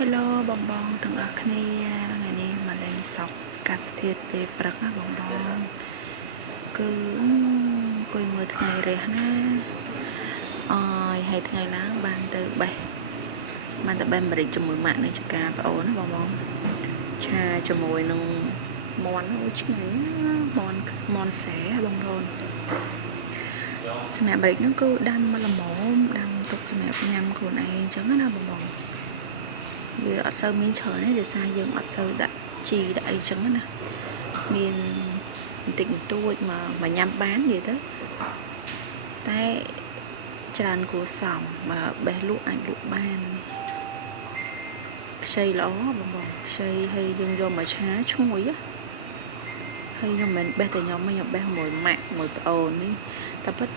Hello បងទាំងអស់គ្នាថ្ងៃនេះមកលេងសក់កាសធាតុពេលព្រឹកណាបងគឺអង្គុយមើលថ្ងៃរះណាហើយថ្ងៃឡើងបានទៅបេះម្រេចជាមួយម៉ាក់នៅចកាប្អូនណាបងឆាជាមួយនឹងមាន់អូឆ្ងាញ់មាន់សែបងសម្រាប់ម្រេចនោះគឺដាំមកល្មមដាំទុកសម្រាប់ញ៉ាំខ្លួនឯងអញ្ចឹងណាបងវាអត់សូវមានច្រើនទេដោយសារយើងអត់សូវដាក់ជីដាក់អីចឹងណាមានបន្តិចបន្តួចមកញ៉ាំបាននិយាយទៅតែច្រើនគួរសមបើបេះលក់អាចលក់បានខ្ចីល្អបងខ្ចីហើយយើងយកមកឆាឈ្ងុយហើយខ្ញុំមិនបេះតែខ្ញុំបេះមួយម៉ាក់មួយប្អូននេះតែពិត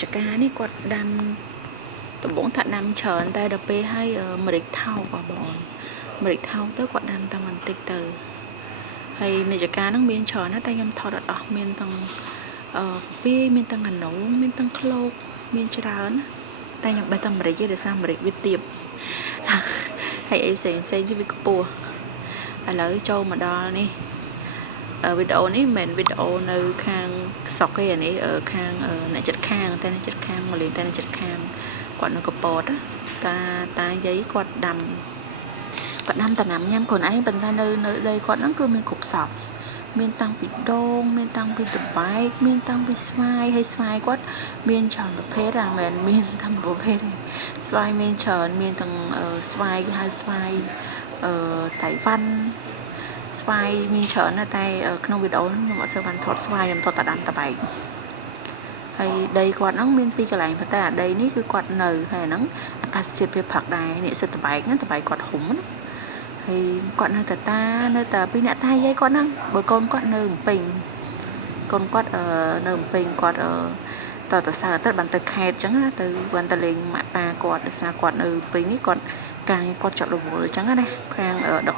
ចកានេះគាត់ដាំដំបងថាដាំច្រើនតែដល់ពេលឲ្យម្រេចថោកបងម្រេចថោកទៅគាត់ដាំតែបន្តិចទៅហើយនៃចកាហ្នឹងមានច្រើនណាស់តែខ្ញុំថតអត់អស់មានទាំងពីមានទាំងកណូមានទាំងឃ្លោកមានច្រើនតែខ្ញុំបេះតែម្រេចទេដោយសារម្រេចវាទាបហើយអីផ្សេងទៀតវាខ្ពស់ឥឡូវចូលមកដល់នេះវីដេអូនេះមិនមែនវីដេអូនៅខាងស្រុកទេអានេះខាងអ្នកចិត្តខាងតែអ្នកចិត្តខាងមកលេងតែអ្នកចិត្តខាងគាត់នៅកពតតាយាយគាត់ដាំតំណាំញ៉ាំខ្លួនឯងប៉ុន្តែនៅដីគាត់ហ្នឹងគឺមានគ្រប់សពមានតាំងពីដូងមានតាំងពីតបែកមានតាំងពីស្វាយហើយស្វាយគាត់មានច្រើនប្រភេទមិនមានតែប្រភេទទេស្វាយមានច្រើនមានទាំងស្វាយគេហៅស្វាយតៃវ៉ាន់ស្វាយមានច្រើនណាស់តែក្នុងវីដេអូខ្ញុំអត់សូវបានថតស្វាយខ្ញុំថតតែដាំតបែកហើយដីគាត់ហ្នឹងមានពីរកន្លែងប៉ុន្តែអាដីនេះគឺគាត់នៅហើយហ្នឹងអាកាសធាតុវាផឹកដែរនេះសិតតបែកគាត់ហុំណាហើយគាត់នៅតែពីអ្នកតាយាយគាត់ហ្នឹងបើកូនគាត់នៅភ្នំពេញកូនគាត់នៅភ្នំពេញគាត់តសៅរ៍ទៅបានទៅខេត្តអញ្ចឹងណាទៅបានទៅលេងម៉ាក់ប៉ាគាត់ដោយសារគាត់នៅភ្នំពេញនេះគាត់កាយគាត់ជាប់រវល់អញ្ចឹងណាខាងដុក